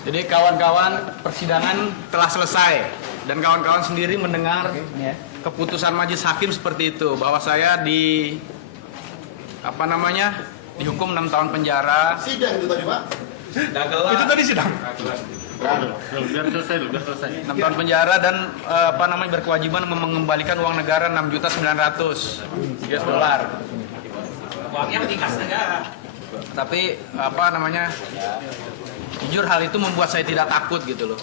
Jadi kawan-kawan, persidangan telah selesai dan kawan-kawan sendiri mendengar keputusan majelis hakim seperti itu, bahwa saya dihukum 6 tahun penjara. Sidang itu tadi, Pak. Itu tadi sidang. Biar selesai. 6 tahun penjara dan berkewajiban mengembalikan uang negara 6.900.000 US dollar. Uangnya dikas negara. Tapi jujur hal itu membuat saya tidak takut gitu loh.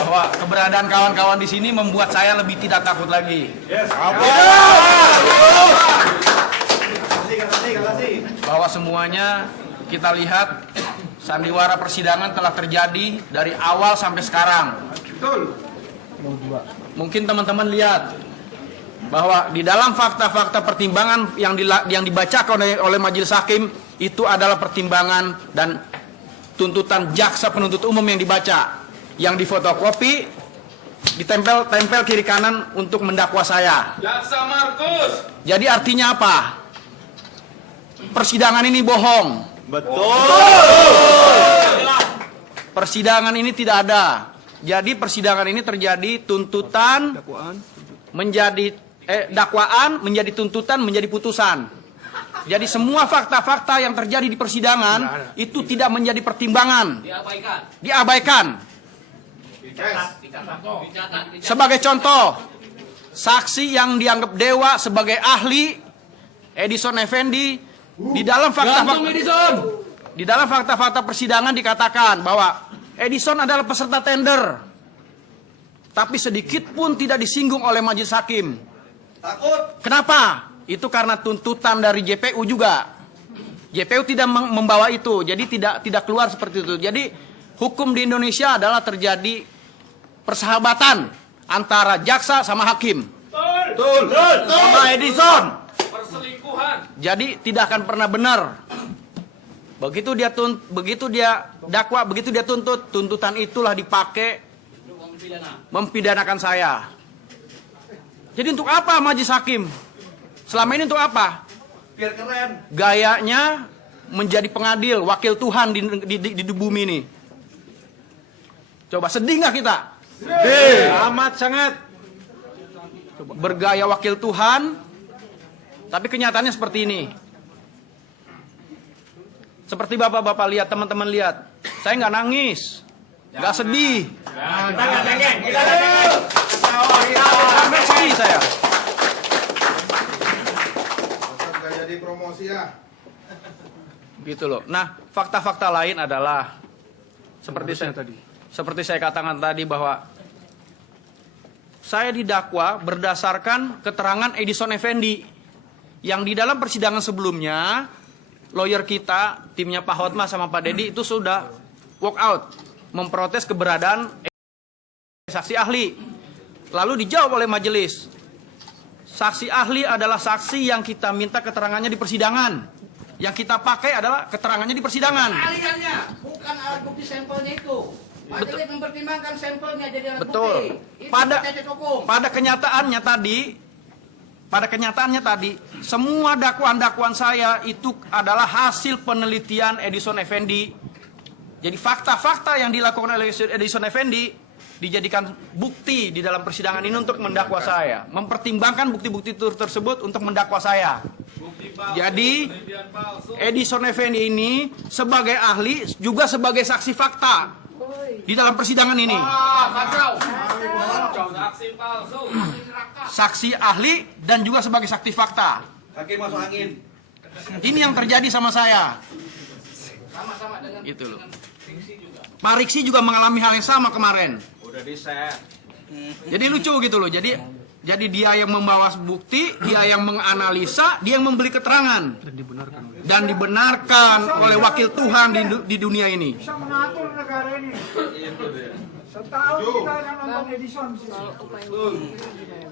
Bahwa keberadaan kawan-kawan di sini membuat saya lebih tidak takut lagi. Bahwa semuanya kita lihat sandiwara persidangan telah terjadi dari awal sampai sekarang. Mungkin teman-teman lihat bahwa di dalam fakta-fakta pertimbangan yang dibacakan oleh majelis hakim itu adalah pertimbangan dan tuntutan jaksa penuntut umum yang dibaca, yang difotokopi, ditempel kiri kanan untuk mendakwa saya. Jaksa Markus. Jadi artinya apa? Persidangan ini bohong. Persidangan ini tidak ada. Jadi persidangan ini terjadi tuntutan menjadi dakwaan, menjadi tuntutan, menjadi putusan. Jadi semua fakta-fakta yang terjadi di persidangan itu tidak menjadi pertimbangan. Diabaikan. Sebagai contoh, saksi yang dianggap dewa sebagai ahli, Edison Effendi, di dalam fakta-fakta persidangan dikatakan bahwa Edison adalah peserta tender, tapi sedikit pun tidak disinggung oleh majelis hakim. Takut. Kenapa? Itu karena tuntutan dari JPU juga. JPU tidak membawa itu, jadi tidak keluar seperti itu. Jadi hukum di Indonesia adalah terjadi persahabatan antara jaksa sama hakim. Betul. Sama Edison. Perselingkuhan. Jadi tidak akan pernah benar. Begitu dia dakwa, begitu dia tuntut, tuntutan itulah dipakai mempidanakan saya. Jadi untuk apa majelis hakim? Selama ini untuk apa? Biar keren. Gayanya menjadi pengadil, wakil Tuhan di bumi ini. Coba sedih nggak kita? Amat sangat. Bergaya wakil Tuhan, tapi kenyataannya seperti ini. Seperti bapak-bapak lihat, teman-teman lihat, saya nggak nangis, nggak sedih. Nggak sedih saya. Nggak jadi promosi ya. Gitu loh. Nah, fakta-fakta lain adalah seperti saya katakan tadi bahwa saya didakwa berdasarkan keterangan Edison Effendi yang di dalam persidangan sebelumnya lawyer kita, timnya Pak Hotma sama Pak Dedi itu sudah walk out memprotes keberadaan saksi ahli. Lalu dijawab oleh majelis, saksi ahli adalah saksi yang kita minta keterangannya di persidangan. Yang kita pakai adalah keterangannya di persidangan. Aliannya, bukan alat bukti sampelnya itu. Majelis mempertimbangkan sampelnya jadi alat Betul. bukti. Itu Pada kenyataannya tadi, semua dakwaan-dakwaan saya itu adalah hasil penelitian Edison Effendi. Jadi fakta-fakta yang dilakukan oleh Edison Effendi dijadikan bukti di dalam persidangan ini untuk mendakwa saya. Mempertimbangkan bukti-bukti tersebut untuk mendakwa saya. Jadi Edison Effendi ini sebagai ahli juga sebagai saksi fakta di dalam persidangan ini. Saksi palsu. Saksi ahli dan juga sebagai saksi fakta. Kaki masuk angin. Ini yang terjadi sama saya. Sama-sama dengan Gitu loh. Riksi juga. Pak Riksi juga mengalami hal yang sama kemarin. Udah di-set. Jadi lucu gitu loh. Jadi dia yang membawa bukti, dia yang menganalisa, dia yang memberi keterangan dan dibenarkan oleh wakil Tuhan di dunia ini. Bisa mengatur negara ini. Setahun kita yang nonton Edison.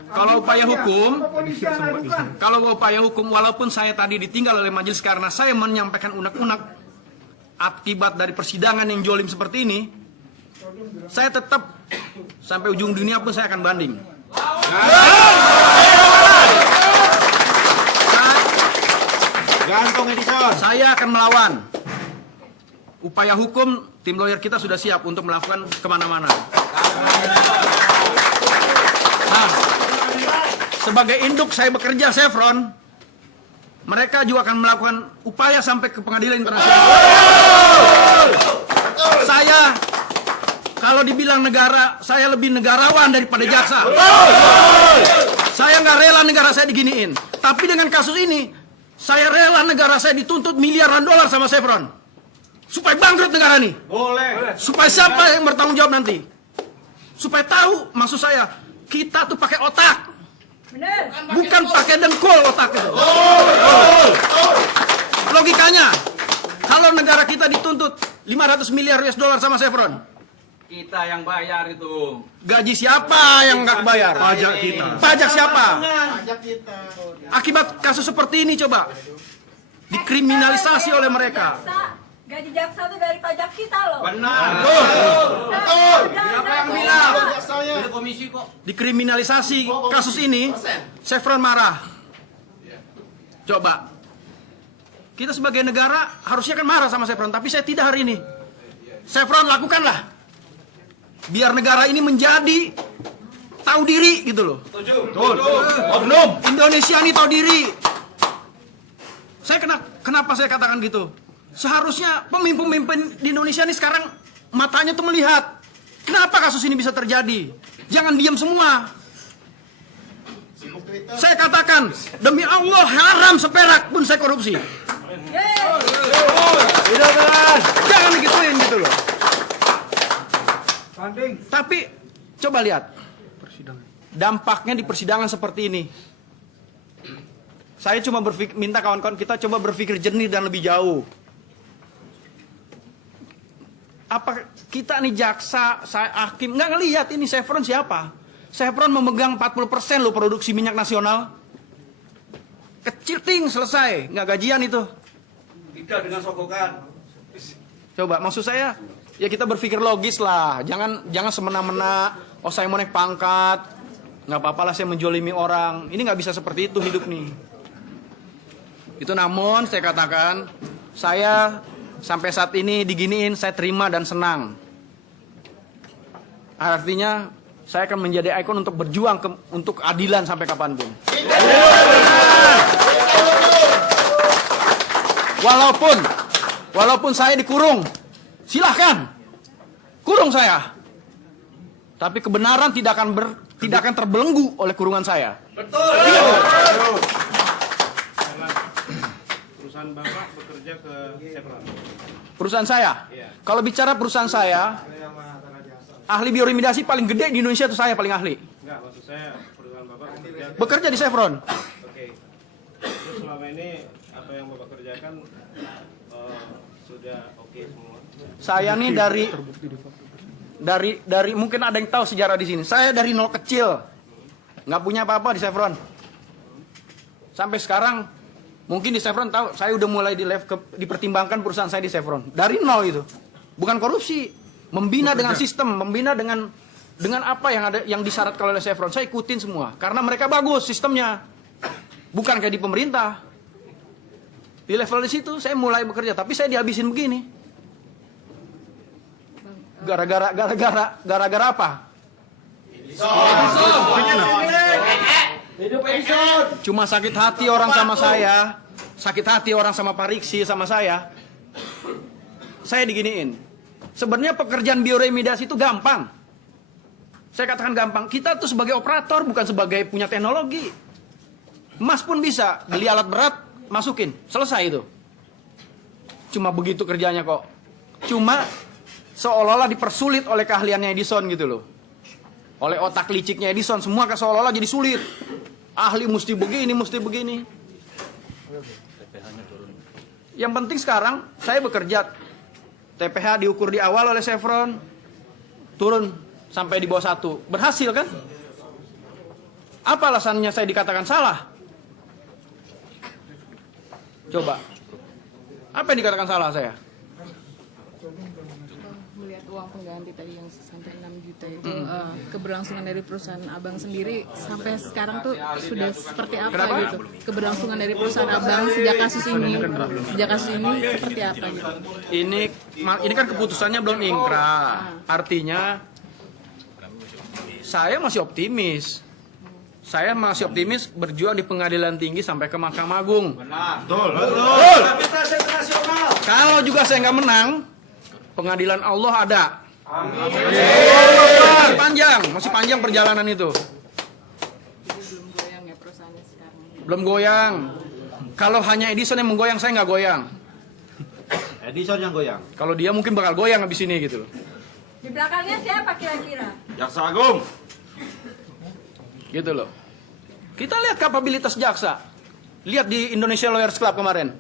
Kalau upaya hukum, Bukan. walaupun saya tadi ditinggal oleh majelis karena saya menyampaikan unek-unek akibat dari persidangan yang jolim seperti ini, saya tetap sampai ujung dunia pun saya akan banding. Kantong Edison. Saya akan melawan. Upaya hukum, tim lawyer kita sudah siap untuk melakukan kemana-mana. Nah, sebagai induk saya bekerja Chevron, mereka juga akan melakukan upaya sampai ke pengadilan internasional. Saya, kalau dibilang negara, saya lebih negarawan daripada jaksa. Saya nggak rela negara saya diginiin. Tapi dengan kasus ini, saya rela negara saya dituntut miliaran dolar sama Chevron. Supaya bangkrut negara ini. Boleh. Supaya siapa yang bertanggung jawab nanti? Supaya tahu, maksud saya, kita tuh pakai otak. Bukan pakai dengkul otak itu. Logikanya, kalau negara kita dituntut 500 miliar US dollar sama Chevron, Kita yang bayar itu. gaji siapa yang nggak bayar? Pajak kita. Pajak siapa? Pajak kita. Akibat kasus seperti ini coba dikriminalisasi oleh mereka. Gaji jaksa itu dari pajak kita loh. Benar. Siapa yang bilang? Jaksanya. Komisi kok. Dikriminalisasi kasus ini, Chevron marah. Coba. Kita sebagai negara harusnya kan marah sama Chevron, tapi saya tidak hari ini. Chevron lakukanlah. Biar negara ini menjadi tahu diri gitu loh. Belum. Indonesia ini tahu diri. Saya kenapa saya katakan gitu? Seharusnya pemimpin-pemimpin di Indonesia ini sekarang matanya tuh melihat. Kenapa kasus ini bisa terjadi? Jangan diam semua. Saya katakan, demi Allah haram seperak pun saya korupsi. Jangan digituin gitu loh. Banding. Tapi coba lihat dampaknya di persidangan seperti ini. Saya cuma minta kawan-kawan kita coba berpikir jernih dan lebih jauh. Apa kita nih jaksa, saya hakim nggak ngelihat ini Chevron siapa? Chevron memegang 40% loh produksi minyak nasional. Kecil ting selesai, nggak gajian itu. Tidak dengan sogokan. Coba maksud saya ya kita berpikir logis lah, jangan semena-mena. Oh saya mau naik pangkat, nggak apa-apa lah saya menjolimi orang. Ini nggak bisa seperti itu hidup nih. Itu namun saya katakan saya sampai saat ini diginiin saya terima dan senang. Artinya saya akan menjadi ikon untuk berjuang untuk keadilan sampai kapanpun. Walaupun saya dikurung, silahkan kurung saya. Tapi kebenaran tidak akan terbelenggu oleh kurungan saya. Perusahaan Bapak bekerja ke Chevron. Perusahaan saya, kalau bicara perusahaan saya, ahli bioremediasi paling gede di Indonesia itu saya paling ahli. Enggak, maksud saya perusahaan Bapak Bekerja di Chevron. Oke. Terus selama ini apa yang Bapak kerjakan sudah oke semua. Saya nih dari mungkin ada yang tahu sejarah di sini. Saya dari nol kecil, nggak punya apa-apa di Chevron. Sampai sekarang mungkin di Chevron tahu saya udah mulai dipertimbangkan perusahaan saya di Chevron dari nol itu. Bukan korupsi, membina dengan sistem, membina dengan apa yang disyaratkan oleh Chevron. Saya ikutin semua karena mereka bagus sistemnya. Bukan kayak di pemerintah. Di level di situ saya mulai bekerja, tapi saya dihabisin begini. Gara-gara apa? Cuma sakit hati orang sama saya, sakit hati orang sama Pak Riksi sama saya diginiin. Sebenarnya pekerjaan bioremediasi itu gampang. Saya katakan gampang. Kita tuh sebagai operator bukan sebagai punya teknologi. Mas pun bisa beli alat berat, masukin, selesai itu. Cuma begitu kerjanya kok. Cuma seolah-olah dipersulit oleh keahliannya Edison gitu loh. Oleh otak liciknya Edison, semua seolah-olah jadi sulit. Ahli mesti begini. Yang penting sekarang saya bekerja. TPH diukur di awal oleh Chevron, turun sampai di bawah 1. Berhasil kan? Apa alasannya saya dikatakan salah? Coba. Apa yang dikatakan salah saya? Melihat uang pengganti tadi yang sampai 6 juta itu keberlangsungan dari perusahaan abang sendiri sampai sekarang tuh sudah seperti apa Kenapa? gitu? Keberlangsungan dari perusahaan abang sejak kasus ini seperti apa gitu? Ini kan keputusannya belum ingkrah. Artinya saya masih optimis. Saya masih optimis berjuang di pengadilan tinggi sampai ke Mahkamah Agung. Betul. Arbitration internasional. Kalau juga saya nggak menang, pengadilan Allah ada. Masih panjang perjalanan itu. Jadi belum goyang ya perusahaannya sekarang. Belum goyang. Kalau hanya Edison yang menggoyang, saya nggak goyang. Edison yang goyang. Kalau dia mungkin bakal goyang habis ini gitu loh. Di belakangnya siapa kira-kira? Jaksa Agung. Gitu loh. Kita lihat kapabilitas jaksa. Lihat di Indonesia Lawyers Club kemarin.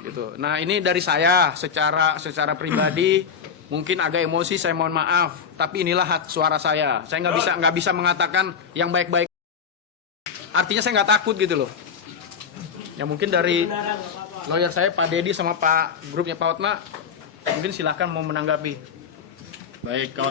Gitu. Nah, ini dari saya secara pribadi mungkin agak emosi, saya mohon maaf. Tapi inilah hak suara saya. Saya nggak bisa mengatakan yang baik-baik. Artinya saya nggak takut gitu loh. Ya mungkin dari lawyer saya Pak Dedi sama Pak grupnya Pak Hotma mungkin silahkan mau menanggapi. Baik, kawan.